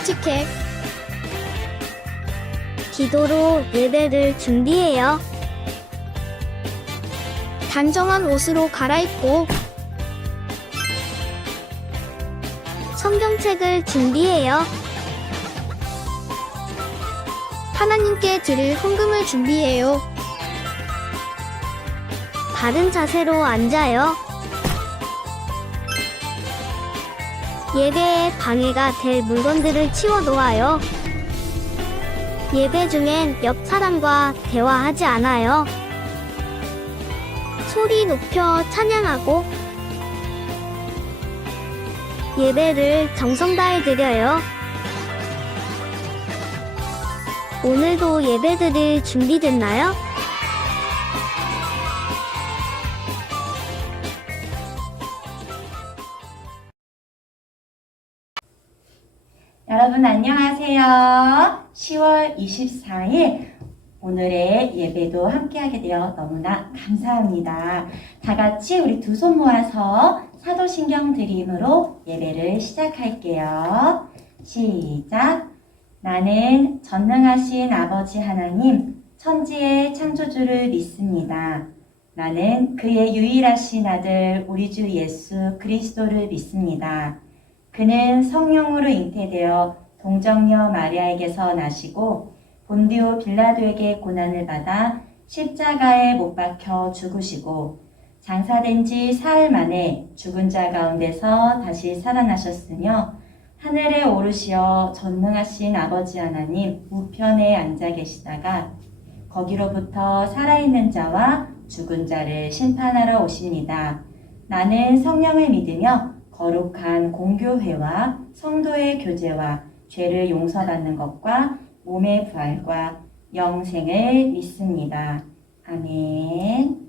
에티켓. 기도로 예배를 준비해요. 단정한 옷으로 갈아입고 성경책을 준비해요. 하나님께 드릴 헌금을 준비해요. 바른 자세로 앉아요. 예배에 방해가 될 물건들을 치워놓아요. 예배 중엔 옆 사람과 대화하지 않아요. 소리 높여 찬양하고 예배를 정성 다해 드려요. 오늘도 예배드릴 준비됐나요? 여러분 안녕하세요. 10월 24일 오늘의 예배도 함께하게 되어 너무나 감사합니다. 다 같이 우리 두 손 모아서 사도신경 드림으로 예배를 시작할게요. 시작! 나는 전능하신 아버지 하나님, 천지의 창조주를 믿습니다. 나는 그의 유일하신 아들 우리 주 예수 그리스도를 믿습니다. 그는 성령으로 잉태되어 동정녀 마리아에게서 나시고 본디오 빌라도에게 고난을 받아 십자가에 못 박혀 죽으시고 장사된 지 사흘 만에 죽은 자 가운데서 다시 살아나셨으며 하늘에 오르시어 전능하신 아버지 하나님 우편에 앉아 계시다가 거기로부터 살아있는 자와 죽은 자를 심판하러 오십니다. 나는 성령을 믿으며 거룩한 공교회와 성도의 교제와 죄를 용서받는 것과 몸의 부활과 영생을 믿습니다. 아멘.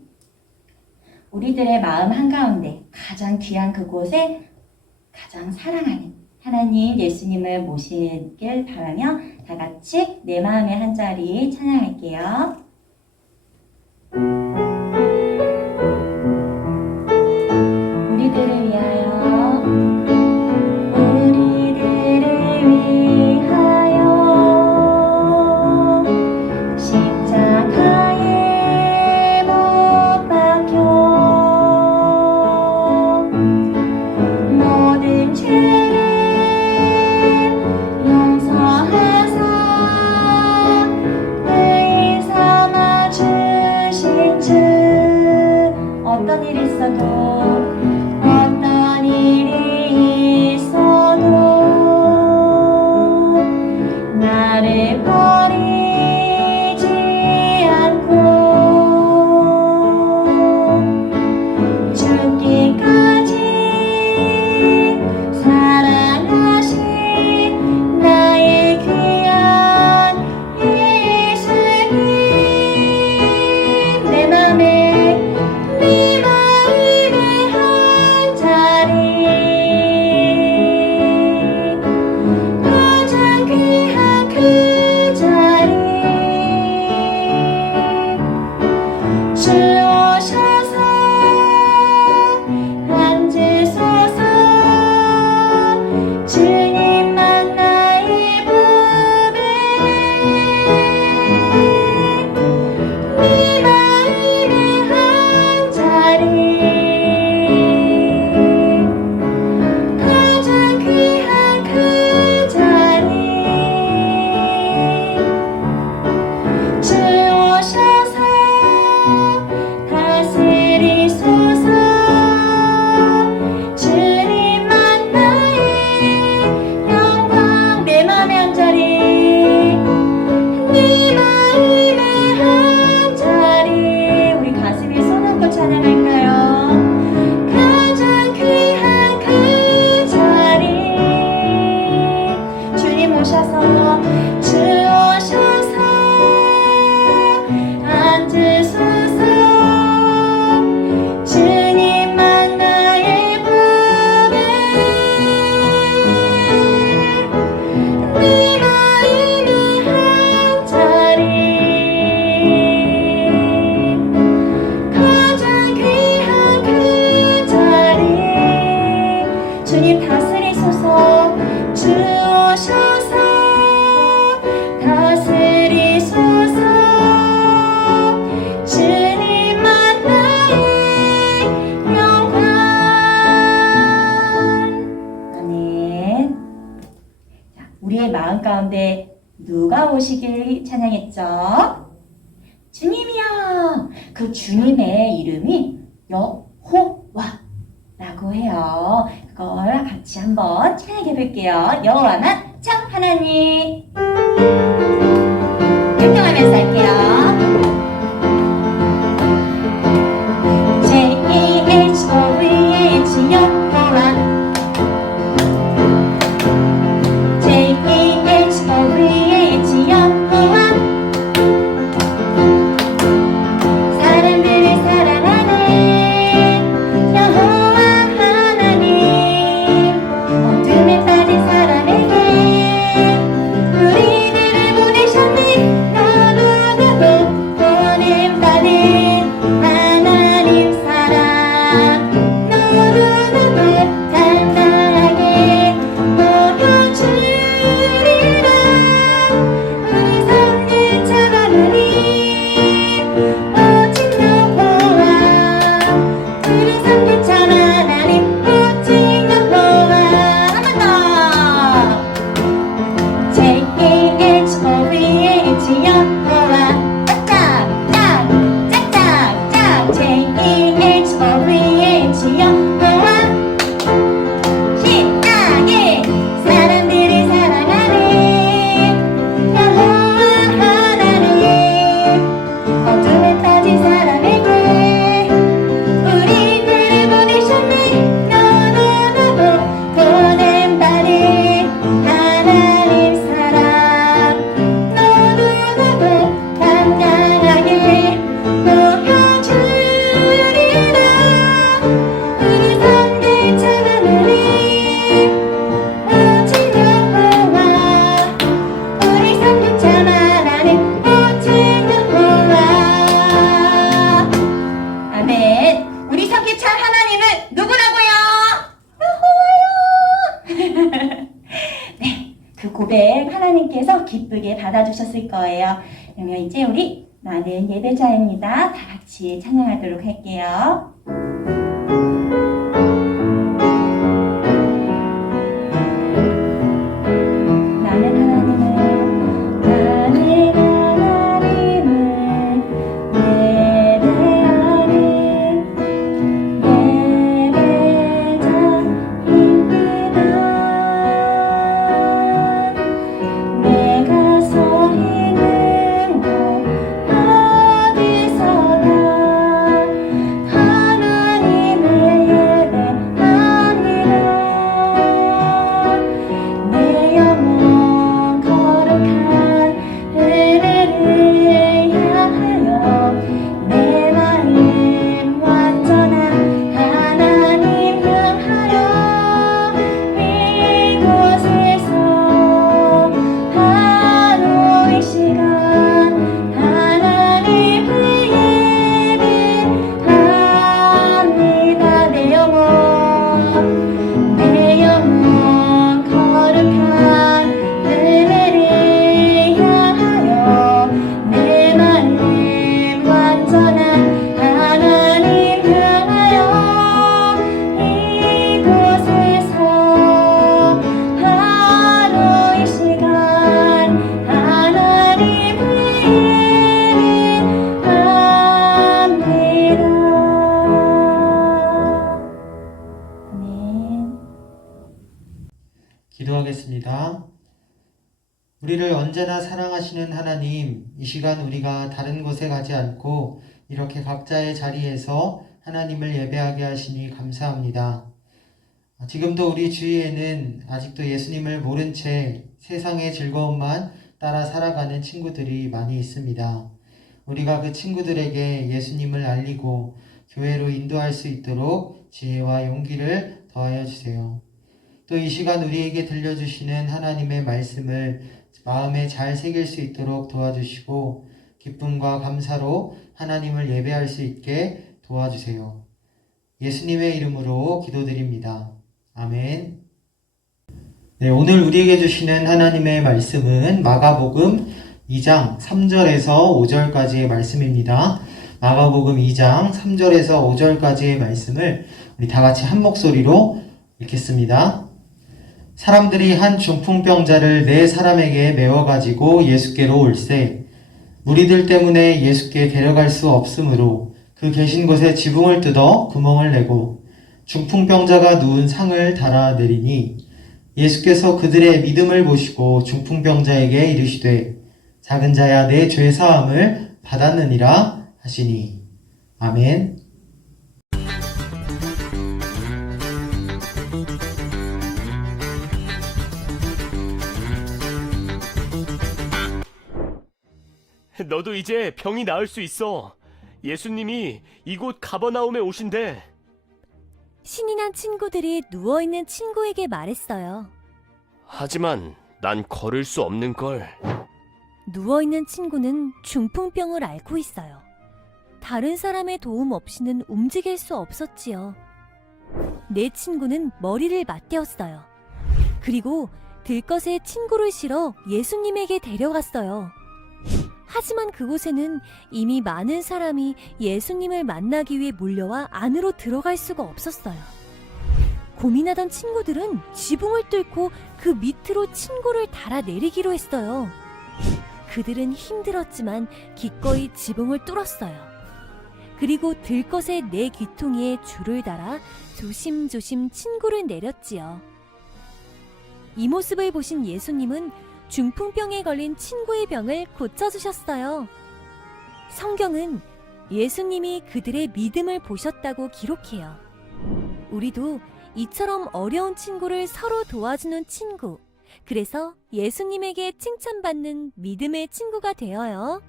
우리들의 마음 한가운데 가장 귀한 그곳에 가장 사랑하는 하나님 예수님을 모시길 바라며 다 같이 내 마음의 한 자리 찬양할게요. 우리들을 위하여 십자가에 못 박혀 모든 죄를 용서하사 의인 삼아 주신 주 어떤 일이 있어도 나를 버리지 않고 죽기까지 사랑하신 나의 귀한 예수님 내 맘에 네 마음에 마음 가운데 누가 오시길 찬양했죠? 주님이요. 그 주님의 이름이 여호와라고 해요. 그걸 같이 한번 찬양해 볼게요. 여호와나 참 하나님. 경청하면서 할게요. J-E-H-O-V-H 여호와 J-E-H-O-V-H 여호와 사람들을 사랑하는 여호와 하나님 어둠에 빠진 사람에게 우리들을 보내셨네 너무너무 보냄받은 하나님 사랑 너무너무 당당하게 보여주리라 우리 손을 잡아주니 오직 여호와 우리 손을 잡아 하나님 오직 여호와 한 번 더 J-E-H-O-V-H 여호와 짝짝짝 짝짝짝 J-E-H-O-V-H 여호와 신나게 사람들을 사랑하는 여호와 하나님 어둠에 빠진 사람에게 우리들을 보내셨네 너무너무 보냄받은 하나님 사랑 너무너무 당당하게 보여주리라 우리 손을 잡아내리 오직 여호와 우리 손을 잡아라는 오직 여호와 아멘. 우리 성기찬 하나님은 누구라고요? 여호와요. 네, 그 고백 하나님께서 기쁘게 받아주셨을 거예요. 그러면 이제 우리 나는 예배자입니다. 다 같이 찬양하도록 할게요. 나는 하나님을 예배하는 예배자입니다. 내가 서 있는 곳 어디서나 하나님을 예배합니다. 내 영혼 거룩한 은혜를 향하여 내 마음 완전한 하나님 향하여 이곳에서 하루 이 시간 하나님을 예배합니다. 내 영혼 거룩한 은혜를 향하여 내 마음 완전한 하나님 향하여 이곳에서 하루 이 시간 하나님을 예배합니다. 아멘. 기도하겠습니다. 우리를 언제나 사랑하시는 하나님, 이 시간 우리가 다른 곳에 가지 않고 이렇게 각자의 자리에서 하나님을 예배하게 하시니 감사합니다. 지금도 우리 주위에는 아직도 예수님을 모른 채 세상의 즐거움만 따라 살아가는 친구들이 많이 있습니다. 우리가 그 친구들에게 예수님을 알리고 교회로 인도할 수 있도록 지혜와 용기를 더하여 주세요. 또 이 시간 우리에게 들려주시는 하나님의 말씀을 마음에 잘 새길 수 있도록 도와주시고 기쁨과 감사로 하나님을 예배할 수 있게 도와주세요. 예수님의 이름으로 기도드립니다. 아멘. 네, 오늘 우리에게 주시는 하나님의 말씀은 마가복음 2장 3절에서 5절까지의 말씀입니다. 마가복음 2장 3절에서 5절까지의 말씀을 우리 다 같이 한 목소리로 읽겠습니다. 사람들이 한 중풍병자를 네 사람에게 메워가지고 예수께로 올세 무리들 때문에 예수께 데려갈 수 없으므로 그 계신 곳에 지붕을 뜯어 구멍을 내고 중풍병자가 누운 상을 달아 내리니 예수께서 그들의 믿음을 보시고 중풍병자에게 이르시되 작은 자야 내 죄 사함을 받았느니라 하시니 아멘. 너도 이제 병이 나을 수 있어. 예수님이 이곳 가버나움에 오신대. 신이 난 친구들이 누워있는 친구에게 말했어요. 하지만 난 걸을 수 없는 걸. 누워있는 친구는 중풍병을 앓고 있어요. 다른 사람의 도움 없이는 움직일 수 없었지요. 내 친구는 머리를 맞대었어요. 그리고 들것에 친구를 실어 예수님에게 데려갔어요. 하지만 그곳에는 이미 많은 사람이 예수님을 만나기 위해 몰려와 안으로 들어갈 수가 없었어요. 고민하던 친구들은 지붕을 뚫고 그 밑으로 친구를 달아내리기로 했어요. 그들은 힘들었지만 기꺼이 지붕을 뚫었어요. 그리고 들것에 네 귀퉁이에 줄을 달아 조심조심 친구를 내렸지요. 이 모습을 보신 예수님은 중풍병에 걸린 친구의 병을 고쳐주셨어요. 성경은 예수님이 그들의 믿음을 보셨다고 기록해요. 우리도 이처럼 어려운 친구를 서로 도와주는 친구, 그래서 예수님에게 칭찬받는 믿음의 친구가 되어요.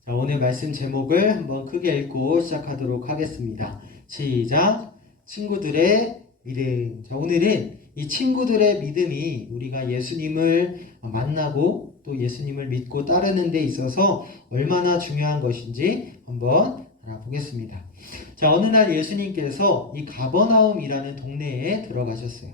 자, 오늘 말씀 제목을 한번 크게 읽고 시작하도록 하겠습니다. 시작! 친구들의 믿음. 자, 오늘은 이 친구들의 믿음이 우리가 예수님을 만나고 또 예수님을 믿고 따르는 데 있어서 얼마나 중요한 것인지 한번 알아보겠습니다. 자, 어느 날 예수님께서 이 가버나움이라는 동네에 들어가셨어요.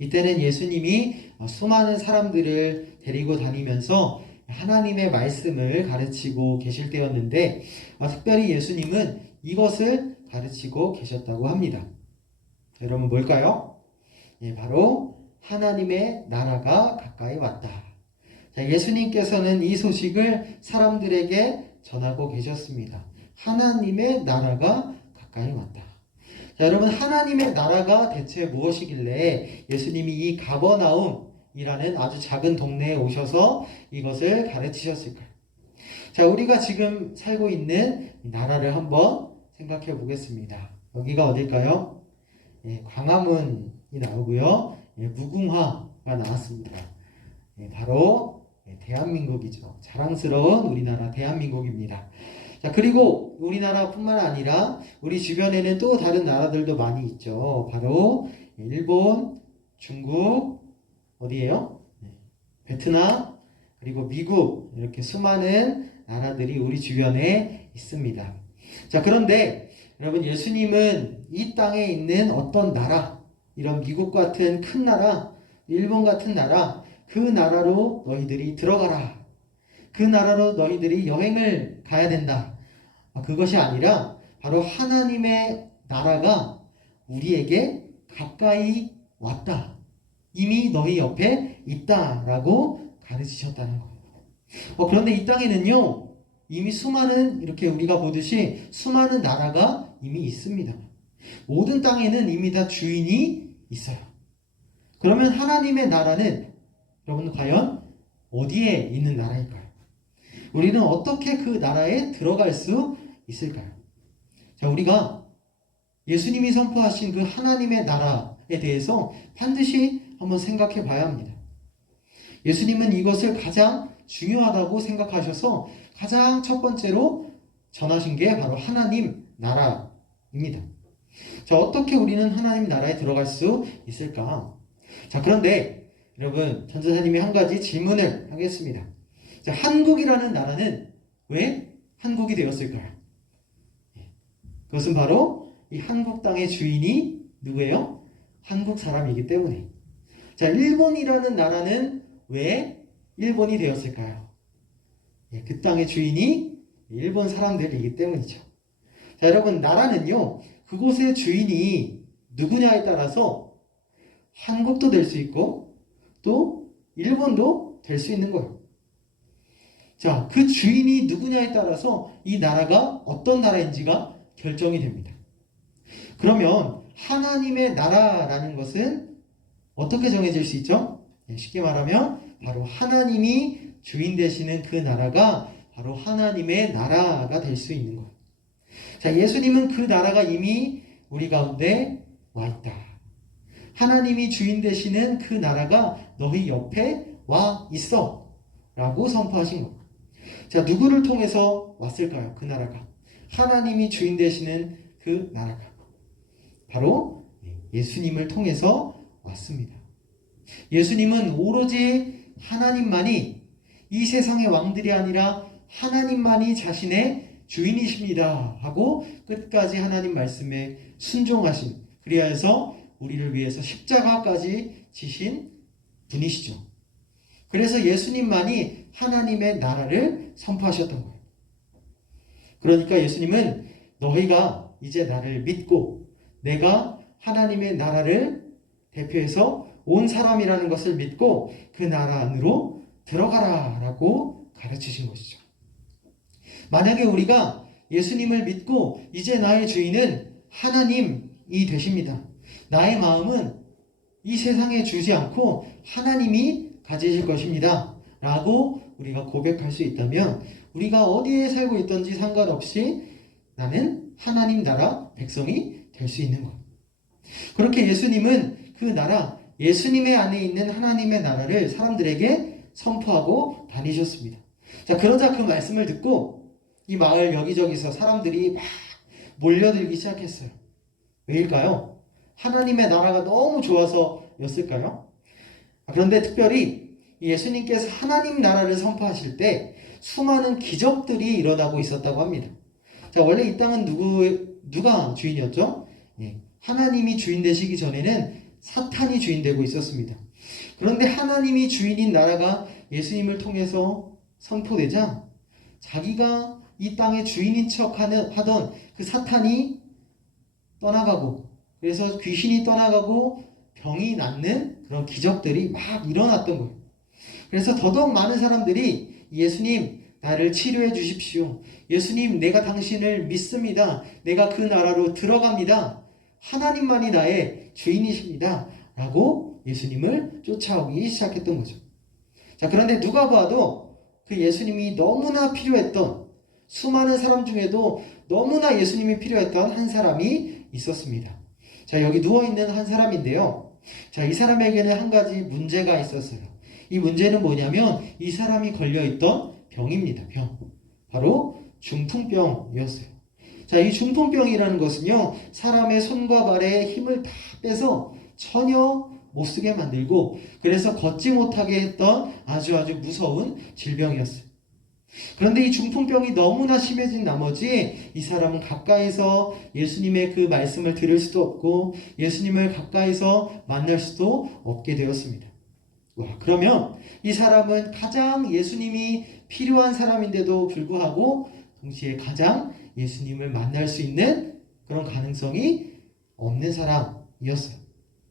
이때는 예수님이 수많은 사람들을 데리고 다니면서 하나님의 말씀을 가르치고 계실 때였는데 특별히 예수님은 이것을 가르치고 계셨다고 합니다. 여러분 뭘까요? 바로 하나님의 나라가 가까이 왔다. 자, 예수님께서는 이 소식을 사람들에게 전하고 계셨습니다. 하나님의 나라가 가까이 왔다. 자, 여러분 하나님의 나라가 대체 무엇이길래 예수님이 이 가버나움이라는 아주 작은 동네에 오셔서 이것을 가르치셨을까요? 자, 우리가 지금 살고 있는 나라를 한번 생각해 보겠습니다. 여기가 어딜까요? 광화문이 나오고요. 무궁화가 나왔습니다. 바로 대한민국이죠. 자랑스러운 우리나라 대한민국입니다. 자, 그리고 우리나라뿐만 아니라 우리 주변에는 또 다른 나라들도 많이 있죠. 바로 일본, 중국, 어디예요? 베트남, 그리고 미국, 이렇게 수많은 나라들이 우리 주변에 있습니다. 자, 그런데 여러분 예수님은 이 땅에 있는 어떤 나라, 이런 미국 같은 큰 나라, 일본 같은 나라, 그 나라로 너희들이 들어가라. 그 나라로 너희들이 여행을 가야 된다. 그것이 아니라 바로 하나님의 나라가 우리에게 가까이 왔다. 이미 너희 옆에 있다라고 가르치셨다는 거예요. 그런데 이 땅에는요, 이미 수많은, 이렇게 우리가 보듯이 수많은 나라가 이미 있습니다. 모든 땅에는 이미 다 주인이 있어요. 그러면 하나님의 나라는 여러분 과연 어디에 있는 나라일까요? 우리는 어떻게 그 나라에 들어갈 수 있을까요? 자, 우리가 예수님이 선포하신 그 하나님의 나라에 대해서 반드시 한번 생각해 봐야 합니다. 예수님은 이것을 가장 중요하다고 생각하셔서 가장 첫 번째로 전하신 게 바로 하나님 나라입니다. 자, 어떻게 우리는 하나님 나라에 들어갈 수 있을까? 자, 그런데 여러분 전도사님이 한 가지 질문을 하겠습니다. 자, 한국이라는 나라는 왜 한국이 되었을까요? 그것은 바로 이 한국 땅의 주인이 누구예요? 한국 사람이기 때문에. 자, 일본이라는 나라는 왜 일본이 되었을까요? 그 땅의 주인이 일본 사람들이기 때문이죠. 자, 여러분 나라는요, 그곳의 주인이 누구냐에 따라서 한국도 될 수 있고 또 일본도 될 수 있는 거예요. 자, 그 주인이 누구냐에 따라서 이 나라가 어떤 나라인지가 결정이 됩니다. 그러면 하나님의 나라라는 것은 어떻게 정해질 수 있죠? 쉽게 말하면 바로 하나님이 주인 되시는 그 나라가 바로 하나님의 나라가 될 수 있는 거예요. 자, 예수님은 그 나라가 이미 우리 가운데 와 있다. 하나님이 주인 되시는 그 나라가 너희 옆에 와 있어 라고 선포하신 거예요. 자, 누구를 통해서 왔을까요? 그 나라가. 하나님이 주인 되시는 그 나라가. 바로 예수님을 통해서 왔습니다. 예수님은 오로지 하나님만이 이 세상의 왕들이 아니라 하나님만이 자신의 주인이십니다 하고 끝까지 하나님 말씀에 순종하신, 그리하여서 우리를 위해서 십자가까지 지신 분이시죠. 그래서 예수님만이 하나님의 나라를 선포하셨던 거예요. 그러니까 예수님은 너희가 이제 나를 믿고 내가 하나님의 나라를 대표해서 온 사람이라는 것을 믿고 그 나라 안으로 들어가라 라고 가르치신 것이죠. 만약에 우리가 예수님을 믿고 이제 나의 주인은 하나님이 되십니다. 나의 마음은 이 세상에 주지 않고 하나님이 가지실 것입니다 라고 우리가 고백할 수 있다면 우리가 어디에 살고 있든지 상관없이 나는 하나님 나라 백성이 될 수 있는 것. 그렇게 예수님은 그 나라, 예수님의 안에 있는 하나님의 나라를 사람들에게 선포하고 다니셨습니다. 자, 그러자 그 말씀을 듣고 이 마을 여기저기서 사람들이 막 몰려들기 시작했어요. 왜일까요? 하나님의 나라가 너무 좋아서였을까요? 그런데 특별히 예수님께서 하나님 나라를 선포하실 때 수많은 기적들이 일어나고 있었다고 합니다. 자, 원래 이 땅은 누가 주인이었죠? 하나님이 주인 되시기 전에는 사탄이 주인 되고 있었습니다. 그런데 하나님이 주인인 나라가 예수님을 통해서 선포되자 자기가 이 땅의 주인인 척 하던 그 사탄이 떠나가고, 그래서 귀신이 떠나가고 병이 낫는 그런 기적들이 막 일어났던 거예요. 그래서 더더욱 많은 사람들이 예수님 나를 치료해 주십시오. 예수님 내가 당신을 믿습니다. 내가 그 나라로 들어갑니다. 하나님만이 나의 주인이십니다 라고 예수님을 쫓아오기 시작했던 거죠. 자, 그런데 누가 봐도 그 예수님이 너무나 필요했던, 수많은 사람 중에도 너무나 예수님이 필요했던 한 사람이 있었습니다. 자, 여기 누워있는 한 사람인데요. 자, 이 사람에게는 한 가지 문제가 있었어요. 이 문제는 뭐냐면 이 사람이 걸려있던 병입니다. 병. 바로 중풍병이었어요. 자, 이 중풍병이라는 것은요, 사람의 손과 발에 힘을 다 빼서 전혀 못 쓰게 만들고, 그래서 걷지 못하게 했던 아주 무서운 질병이었어요. 그런데 이 중풍병이 너무나 심해진 나머지 이 사람은 가까이서 예수님의 그 말씀을 들을 수도 없고 예수님을 가까이서 만날 수도 없게 되었습니다. 와, 그러면 이 사람은 가장 예수님이 필요한 사람인데도 불구하고 동시에 가장 예수님을 만날 수 있는 그런 가능성이 없는 사람이었어요.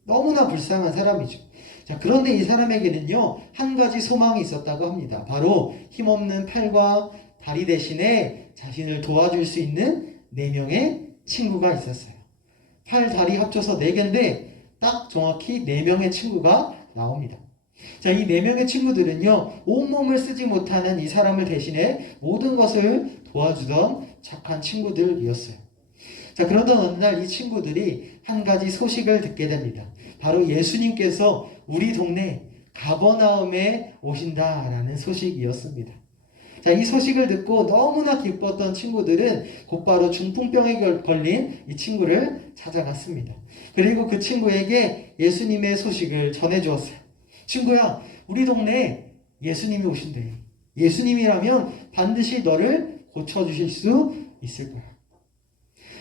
너무나 불쌍한 사람이죠. 자, 그런데 이 사람에게는요, 한 가지 소망이 있었다고 합니다. 바로 힘없는 팔과 다리 대신에 자신을 도와줄 수 있는 4명의 친구가 있었어요. 팔, 다리 합쳐서 4개인데 딱 정확히 4명의 친구가 나옵니다. 자, 이 4명의 친구들은요, 온몸을 쓰지 못하는 이 사람을 대신해 모든 것을 도와주던 착한 친구들이었어요. 자, 그러던 어느 날 이 친구들이 한 가지 소식을 듣게 됩니다. 바로 예수님께서 우리 동네 가버나움에 오신다라는 소식이었습니다. 자, 이 소식을 듣고 너무나 기뻤던 친구들은 곧바로 중풍병에 걸린 이 친구를 찾아갔습니다. 그리고 그 친구에게 예수님의 소식을 전해주었어요. 친구야, 우리 동네에 예수님이 오신대. 예수님이라면 반드시 너를 고쳐주실 수 있을 거야.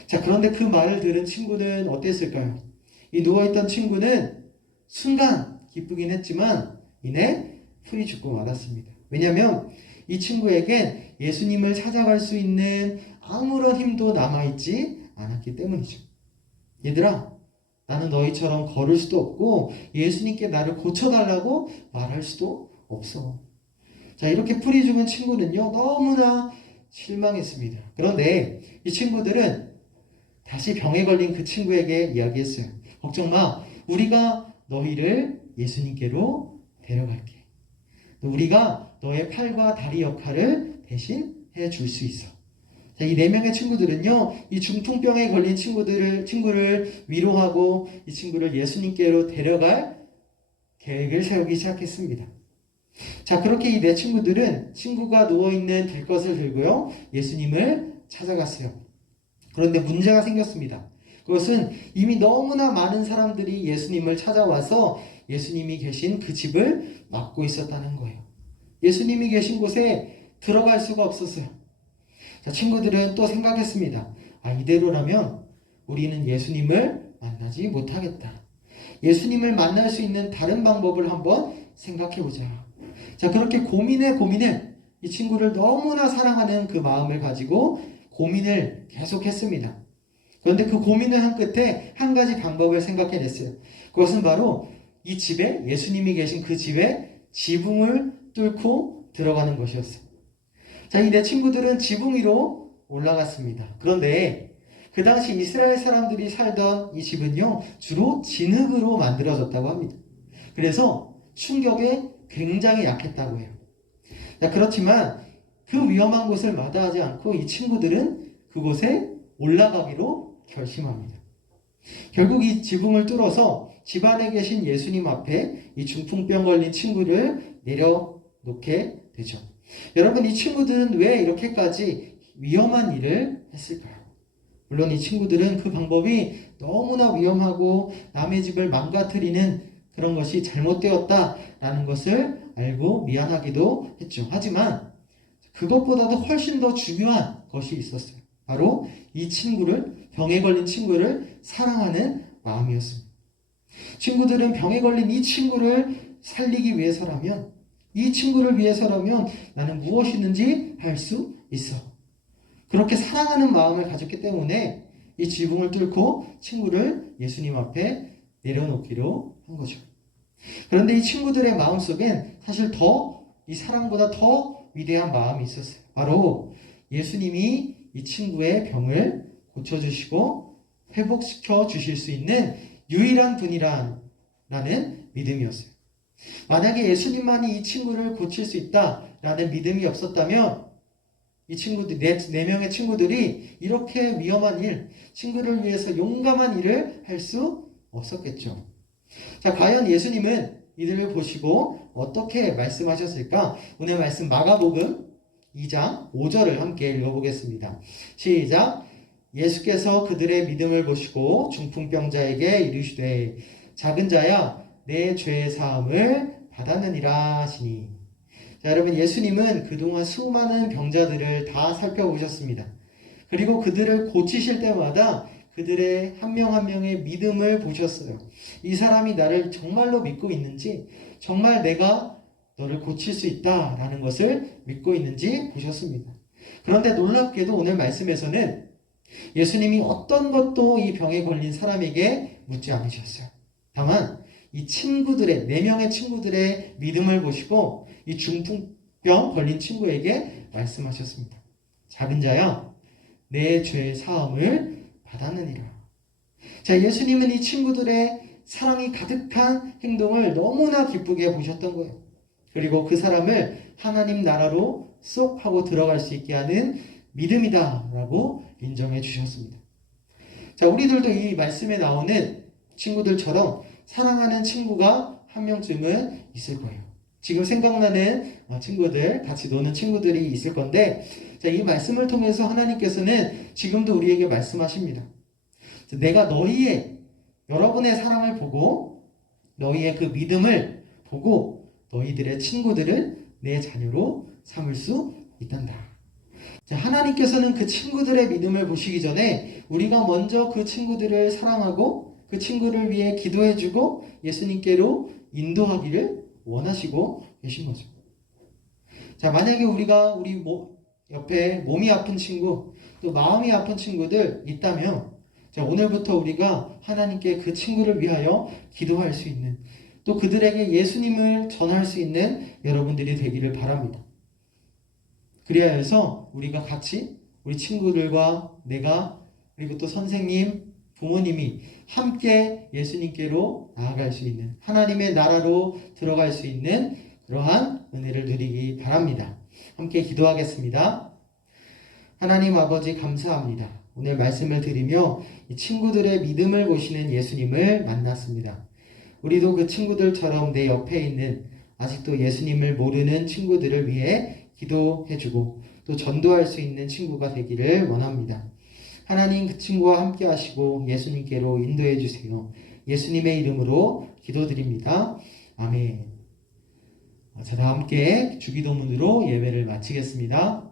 자, 그런데 그 말을 들은 친구는 어땠을까요? 이 누워있던 친구는 순간 기쁘긴 했지만 이내 풀이 죽고 말았습니다. 왜냐하면 이 친구에겐 예수님을 찾아갈 수 있는 아무런 힘도 남아있지 않았기 때문이죠. 얘들아, 나는 너희처럼 걸을 수도 없고 예수님께 나를 고쳐달라고 말할 수도 없어. 자, 이렇게 풀이 죽은 친구는요, 너무나 실망했습니다. 그런데 이 친구들은 다시 병에 걸린 그 친구에게 이야기했어요. 걱정 마. 우리가 너희를 예수님께로 데려갈게. 우리가 너의 팔과 다리 역할을 대신 해줄 수 있어. 자, 이 4명의 친구들은요, 이 중풍병에 걸린 친구를 위로하고 이 친구를 예수님께로 데려갈 계획을 세우기 시작했습니다. 자, 그렇게 이 4친구들은 친구가 누워있는 들것을 들고요, 예수님을 찾아갔어요. 그런데 문제가 생겼습니다. 그것은 이미 너무나 많은 사람들이 예수님을 찾아와서 예수님이 계신 그 집을 막고 있었다는 거예요. 예수님이 계신 곳에 들어갈 수가 없었어요. 자, 친구들은 또 생각했습니다. 이대로라면 우리는 예수님을 만나지 못하겠다. 예수님을 만날 수 있는 다른 방법을 한번 생각해보자. 자, 그렇게 고민을 이 친구를 너무나 사랑하는 그 마음을 가지고 고민을 계속했습니다. 그런데 그 고민을 한 끝에 한 가지 방법을 생각해냈어요. 그것은 바로 이 집에, 예수님이 계신 그 집에 지붕을 뚫고 들어가는 것이었어요. 자, 이 4친구들은 지붕 위로 올라갔습니다. 그런데 그 당시 이스라엘 사람들이 살던 이 집은요, 주로 진흙으로 만들어졌다고 합니다. 그래서 충격에 굉장히 약했다고 해요. 자, 그렇지만 그 위험한 곳을 마다하지 않고 이 친구들은 그곳에 올라가기로 결심합니다. 결국 이 지붕을 뚫어서 집 안에 계신 예수님 앞에 이 중풍병 걸린 친구를 내려놓게 되죠. 여러분, 이 친구들은 왜 이렇게까지 위험한 일을 했을까요? 물론 이 친구들은 그 방법이 너무나 위험하고 남의 집을 망가뜨리는 그런 것이 잘못되었다라는 것을 알고 미안하기도 했죠. 하지만 그것보다도 훨씬 더 중요한 것이 있었어요. 바로 이 친구를, 병에 걸린 친구를 사랑하는 마음이었습니다. 친구들은 병에 걸린 이 친구를 살리기 위해서라면, 이 친구를 위해서라면 나는 무엇이든지 할 수 있어. 그렇게 사랑하는 마음을 가졌기 때문에 이 지붕을 뚫고 친구를 예수님 앞에 내려놓기로 한 거죠. 그런데 이 친구들의 마음속엔 사실 이 사랑보다 더 위대한 마음이 있었어요. 바로 예수님이 이 친구의 병을 고쳐주시고 회복시켜 주실 수 있는 유일한 분이라는 믿음이었어요. 만약에 예수님만이 이 친구를 고칠 수 있다라는 믿음이 없었다면 이 친구들, 4명의 친구들이 이렇게 위험한 일, 친구를 위해서 용감한 일을 할 수 없었겠죠. 자, 과연 예수님은 이들을 보시고 어떻게 말씀하셨을까? 오늘 말씀 마가복음 2장 5절을 함께 읽어보겠습니다. 시작. 예수께서 그들의 믿음을 보시고 중풍병자에게 이르시되 작은 자야 내 죄 사함을 받았느니라 하시니. 자, 여러분, 예수님은 그동안 수많은 병자들을 다 살펴보셨습니다. 그리고 그들을 고치실 때마다 그들의 한 명 한 명의 믿음을 보셨어요. 이 사람이 나를 정말로 믿고 있는지, 정말 내가 너를 고칠 수 있다라는 것을 믿고 있는지 보셨습니다. 그런데 놀랍게도 오늘 말씀에서는 예수님이 어떤 것도 이 병에 걸린 사람에게 묻지 않으셨어요. 다만 이 친구들의, 4명의 친구들의 믿음을 보시고 이 중풍병 걸린 친구에게 말씀하셨습니다. 작은 자야, 내 죄 사함을 받았느니라. 자, 예수님은 이 친구들의 사랑이 가득한 행동을 너무나 기쁘게 보셨던 거예요. 그리고 그 사람을 하나님 나라로 쏙 하고 들어갈 수 있게 하는 믿음이다 라고 인정해 주셨습니다. 자, 우리들도 이 말씀에 나오는 친구들처럼 사랑하는 친구가 한 명쯤은 있을 거예요. 지금 생각나는 친구들, 같이 노는 친구들이 있을 건데, 자, 이 말씀을 통해서 하나님께서는 지금도 우리에게 말씀하십니다. 내가 여러분의 사랑을 보고, 너희의 그 믿음을 보고, 너희들의 친구들을 내 자녀로 삼을 수 있단다. 자, 하나님께서는 그 친구들의 믿음을 보시기 전에 우리가 먼저 그 친구들을 사랑하고 그 친구를 위해 기도해주고 예수님께로 인도하기를 원하시고 계신 거죠. 자, 만약에 우리 옆에 몸이 아픈 친구, 또 마음이 아픈 친구들 있다면 자, 오늘부터 우리가 하나님께 그 친구를 위하여 기도할 수 있는, 또 그들에게 예수님을 전할 수 있는 여러분들이 되기를 바랍니다. 그래야 해서 우리가 같이 우리 친구들과 내가 그리고 또 선생님, 부모님이 함께 예수님께로 나아갈 수 있는, 하나님의 나라로 들어갈 수 있는 그러한 은혜를 누리기 바랍니다. 함께 기도하겠습니다. 하나님 아버지 감사합니다. 오늘 말씀을 드리며 이 친구들의 믿음을 보시는 예수님을 만났습니다. 우리도 그 친구들처럼 내 옆에 있는 아직도 예수님을 모르는 친구들을 위해 기도해주고 또 전도할 수 있는 친구가 되기를 원합니다. 하나님 그 친구와 함께 하시고 예수님께로 인도해 주세요. 예수님의 이름으로 기도드립니다. 아멘. 자, 다 함께 주기도문으로 예배를 마치겠습니다.